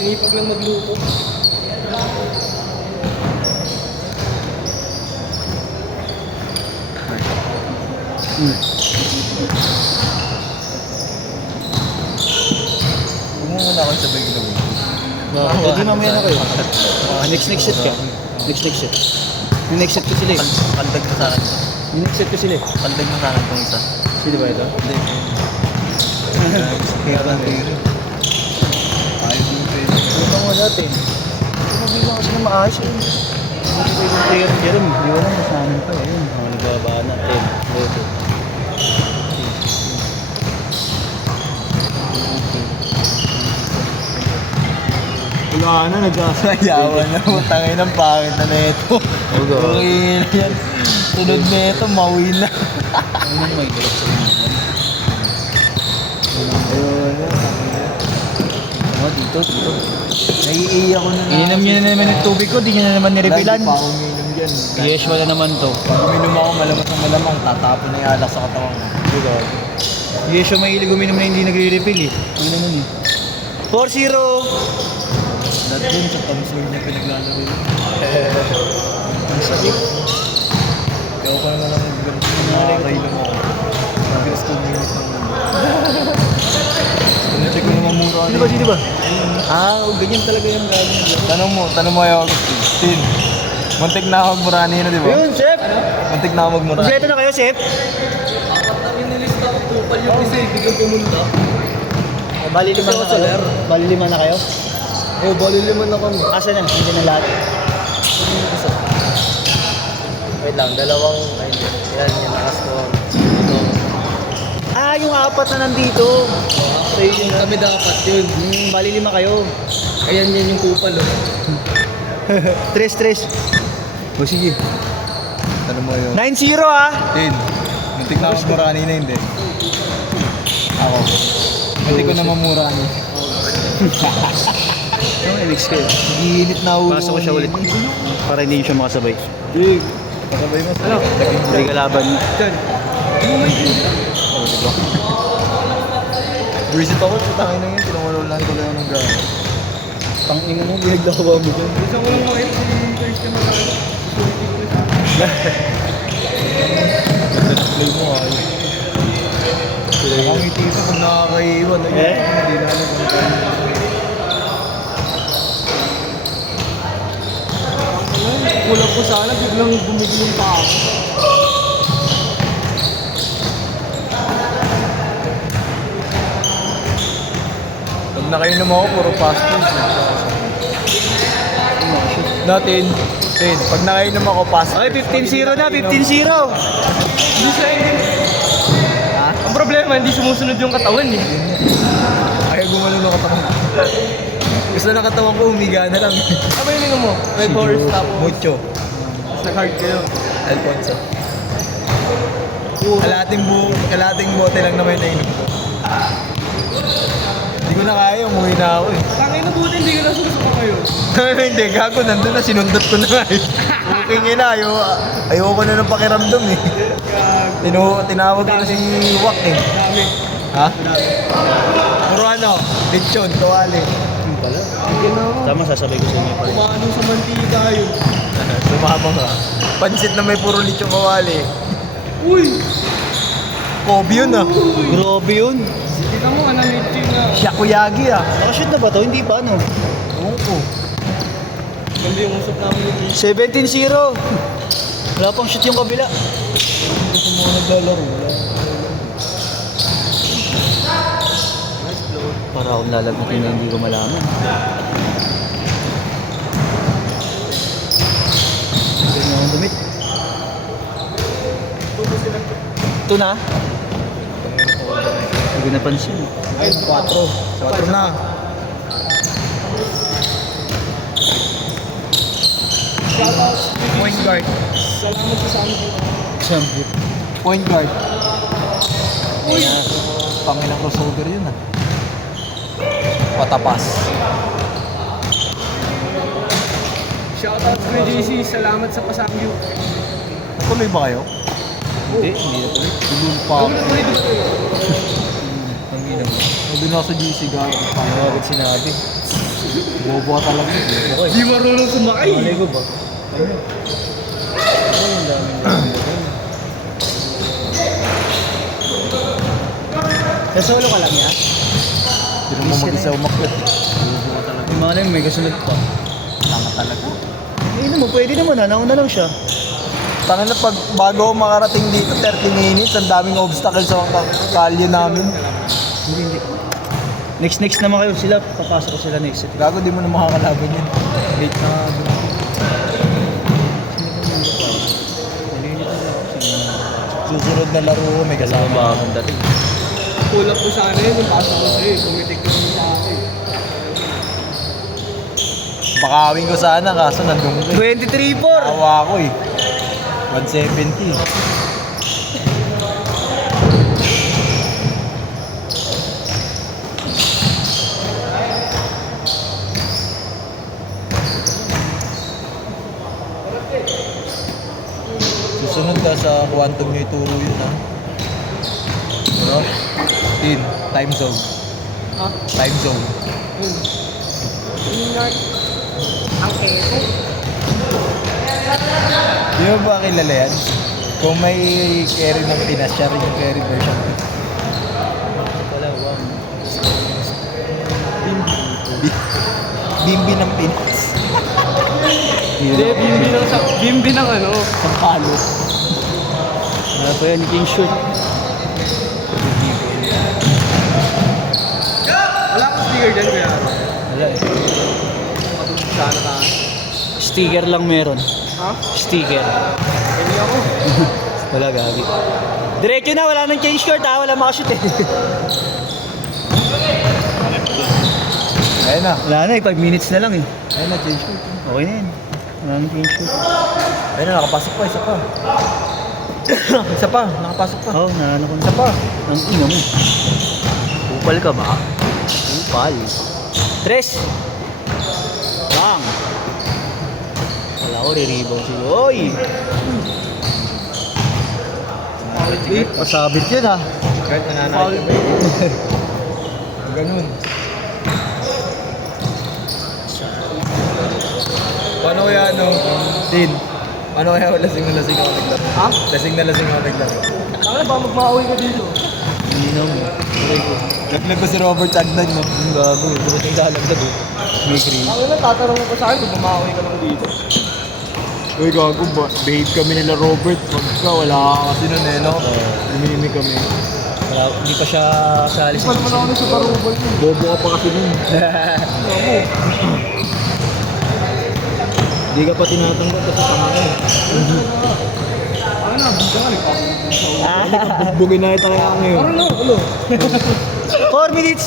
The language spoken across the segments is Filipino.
Sinipag lang magluto. Huwag mo muna ako sabay gilawin. Hindi mamaya na kayo. Next set ka. Next set. Yung next set ko sila eh. Kaldag mo sa akin. Yung next set ko sila eh. Kaldag mo sa akin itong isa. Sino ba ito? Hindi. Kaya lang tiro. Ayos mo pwede. Ito mo natin. Mabilang kasi na maayos eh. Hindi ko yung player Jerome. Di wala na sa amin pa eh. Yun. Mga nagbaba na. 10. Loto. Wala na, nagsasayawan na. Tangin ng pangit na neto. Okay yan. Sunod neto, mauwi na. Ano nang may direct sa inyo? Ayun. Dito. Naiiyak ko na. Ininom nyo na naman yung tubig ko. Di nyo na naman nirepilan. Lagi pa ako umiinom dyan. Yes, wala naman to. Pag uminom ako, malamang na malamang. Tatapon na yung alak sa katawan ko. Diba? Yes, yung mahilig uminom na hindi nagre-refill eh. Ano naman eh. 4-0! Dati dun sa tamsol niya pinaglalaro yun. Ang sakit. Kaya ko naman ang gamit na nakakainom ako. Mabilis ko minutes ng mundo. Hindi ko naman mura. Sino ba? Ganyan talaga yung gagawin. Tanong mo ayaw, Tin. Muntik na ako magmurani na, di ba? Yun, chef! Muntik na ako magmurani. Kompleto na kayo, chef? Apat na minilista ko kupal yung isa, biglang pumunta. Bali lima na kayo? Bali lima na kayo? Oh, bali naman na kami. Asa na? Hindi na lahat. Wait lang, dalawang, yan, yung nakascore. Yung apat na nandito. So yun kami dapat yun. Bali lima kayo. Ayan yan yung kupal oh. Tres. O sige. Tanong mo yun. 9-0 ah! Tin, muntik na ako magmurani na hindi. Ako. Muntik ko na mamurani. Next kayo. Ginit na ulo. Pasok ko siya ulit. Para hindi siya makasabay. Big. Pasabay mo. Ano? Hindi kalaban. Diyan. Oh, diba? Visit ako, putangin na yun. Tinangalulan ko lang ng gano'n. Tangina mo, binaglawa mo dyan. Isang ko lang makita yung first ka na tayo. Play mo ay. Nakangiti ka pag nakakaiwan. Hindi na alam kung kaya. Kulang ko sana, biglang bumili yung tao. Pag nakainom ako, puro fast food. Natin. Tin, pag nakainom ako, fast food. Ay, 15-0 na, 15-0! Hindi siya hindi. Ang problema, hindi sumusunod yung katawan eh. Ayaw gumano ng katawan. Gusto na katawan ko, humiga na lang. Ano yung ininom mo? Red Horse tapos Mucho. nag-hard kayo. Alfonso. Kalating bote lang naman yung nainom ko. Hindi ko na kaya, umuwi na ako eh. Tangay na buti, hindi ka nasusuko kayo. Hindi, gago, nandun na, sinundot ko na nga eh. Okay nga na, ayoko na ng pakiramdam eh. Tinawag ko na si Wak eh. Dami. Ha? Puro ano, lechon, tuwali. Yung pala. Sige na ako. Tama, sasabay ko sa inyo pa rin. Kumano sa mantika yun. Sumama ka. Pansit na may puro lechon kawali. Uy! Kobe yun ah. Grabe yun. Kita mo, analitin na. Shakoyagi ah. Nakashoot na ba to? Hindi pa ano? Oo ko. Ganda yung usap namin yung 17-0! Wala pang shoot yung kabila. Hindi ko mga naglalaro. Para akong lalagutin na hindi ko malaman. Ganyan akong damit. Ito na? Hindi ko napansin. Ay, 4. 4 na. shoutouts. Point guard. Salamat sa amin. Champion. Point guard. Uy! Pangilang crossover yun ah. Patapas. Shoutouts kay JC, salamat sa pasangyo. Natuloy ba kayo? Hindi na tuloy. Tulong pa ako. Ano na ulit ito? Ang ina mo. doon ako sa GC gago. Paano agad sinabi? Bobo ka talaga. Okay. Di marunong sumakay. Malay ko ba? Ano? Ay, ang dami na. Sa solo ka lang yan? Hindi mo mag-isa umakyat. Bobo ka talaga. Yung mga may kasunod pa. Tanga talaga. Eh, naman, pwede naman. Nauna lang siya. Tanga na pag bago ako makarating dito, 30 minutes, ang daming obstacles sa kalye namin. Hindi. Next naman kayo sila. Papasok ko sila next. Gago, di mo na makakalaban yan. Late na nga doon. Susunod na laro ko, may kasama akong dating. Pull up ko sana yun, yung pasok ko sa'yo, pumitik ko naman sa akin. Bakawin ko sana, kaso nandun ko. 23-4! Awa ko eh. 170. Susunod ka sa quantum nyo ituro yun ha. Ano? Time zone. Ha? Time zone. Yung York, ang keso. Di mo ba kilala yan? Kung may carry ng Pinas, siya rin yung carry version. Wala, wow. Bimbi ng Pinas. Hindi, bimbi ng ano. Ang palo. Ano pa yan? King shoot. Wala akong sticker dyan, kaya. Wala eh. Matulog sana ka. Sticker lang meron. Ha? Sticker. Hindi ako. Wala, gabi. Diretso na, wala nang change court ha. Wala makashoot eh. Ayun na. Wala na eh, 5 minutes na lang eh. Ayun na, change ko. Okay na yan. Wala nang change court. Ayun na, nakapasok pa. Isa pa. Isa pa, nakapasok pa. Oo, naano ko na. Isa pa. Ang ina mo. Upal ka ba? Upal. Tres. Bang. Wala ko, re-rebound siya. Oy! Pasabit yun ha. Kahit nananay ka ba yun? Ganun. Paano kaya ano? Tin. Paano kaya lasing na lasing ako naglaro? Ha? Lasing na lasing ako naglaro. Ano ba, magmauwi ka dito? Hindi na mo. Naglag ko si Robert Sagdan mo. Ang gago. Dapat yung lalagdag eh. May green. Ako na, tatanong mo pa sa akin kung bumauwi ka lang dito. Uy, gago ba? Behave kami nila Robert. Pagka wala ka kasi nun eh, no? Lumimi kami. Wala, hindi pa siya sali Ipal mo na ako sa parubal mo. Bobo ka pa kasi nun. Hindi ka pa tinatanggap kasi tanga ka eh. Ano na, bigla ka nagpapagod. Bugbugin na kita kaya ngayon. Parang na, ano? 4 minutes.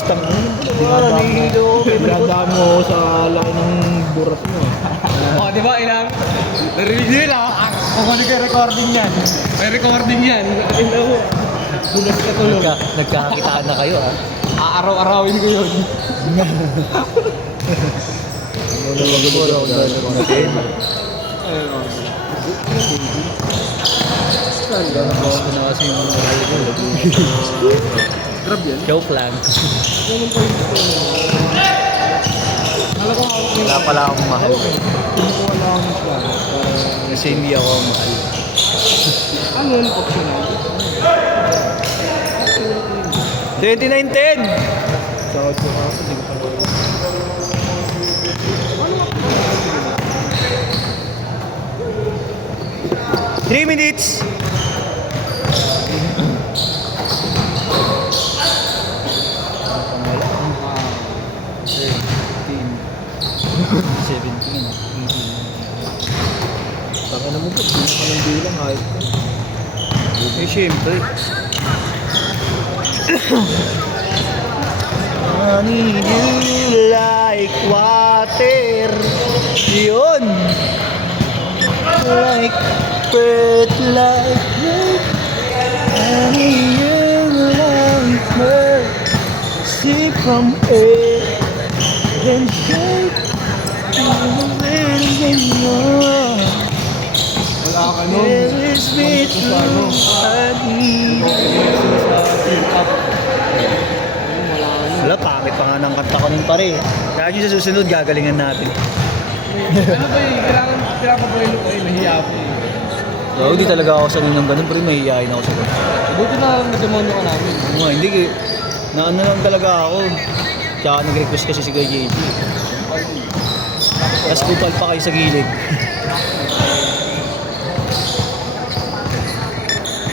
Dinadaan mo ako sa laki ng burat mo. O, di ba, ilang? Narinig nyo yun ha? Kukunin ka recording yan. May recording yan. Ina mo. Dulas ka tulog. Nagkakakitaan na kayo ah. Aaraw-arawin ko yun. Ano na mag-umura ako dahil natin. Bago na kasi yung mahal ko. Grab yan. Joke lang. Ganun pa yung ito. Alam ko hawak nila. Wala pala akong mahal. Wala akong plano. Kasi hindi ako mahal. Ano yun, optional? 29-10! Sahod ko ako, hindi ko pa naman. Three minutes! Taka na mo ba? Hindi ka ng bilang kahit ka. Eh, syempre. I need you like water. Yun! Like bird, like bird. I need you like bird. See from air and shake. Wala ka nun. There is me true. I need you. Wala, pangit pa nga ng kanta ko nun pare. Kaya yung sa susunod, gagalingan natin. Ano ba eh, kailangan po yung eh, nahiya ako eh. So, hindi talaga ako sanay ng ganun, pero mahihiyain ako sa ganun. Buti na nagdemonyo ka namin. Oo, hindi na ano lang talaga ako. Tsaka nag-request kasi si Kuya JP. Tapos kupal pa kayo sa gilid.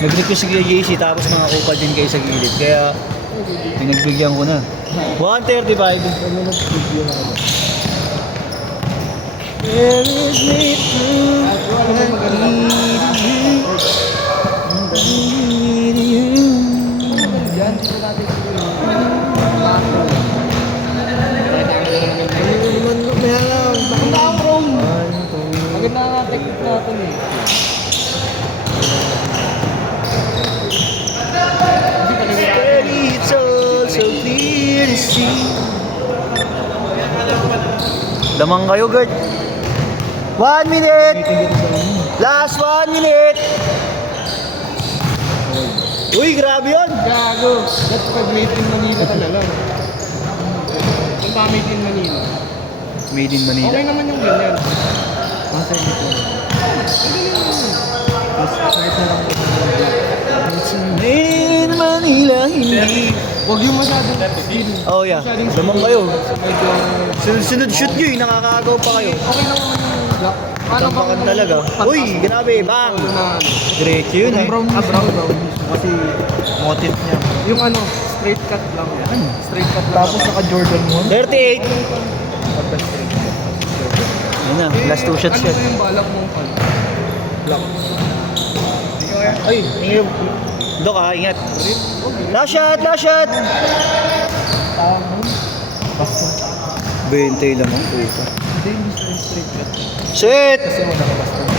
Nag-request si Kuya JC tapos mga kupal din kayo sa gilid. Kaya pinagbigyan ko na. 135. Where is me through? Yan, dito natin maganda nga technique natin eh. It's all so clear to see. Lamang kayo, Gert. 1 minute! Last 1 minute! Uy, grabe yun! Gago! That's pag made in Manila talaga. Kung pa made in Manila. Made in Manila. Okay naman yung ganyan. Masa hindi ko. Made in Manila, hindi. Huwag yung masyadong skill. Oh yeah, lamang kayo. Sunod shoot nyo, nakakagaw pa kayo. Okay lang naman yung black. Tampakan talaga. Uy, grabe, bang! Diretso yun eh. Brown. Kasi motif niya. Yung ano, straight cut lang yan. Straight cut lang. Tapos naka-Jordan 1. 38! Yun na, last 2 shots Ano yun. ba yung balak mong pan? Black. Ay, ingat. Dok ha, ingat. Last shot, last shot! 20 lang ang puta. Hindi, hindi straight cut. Shit! Kasi wala ka basta.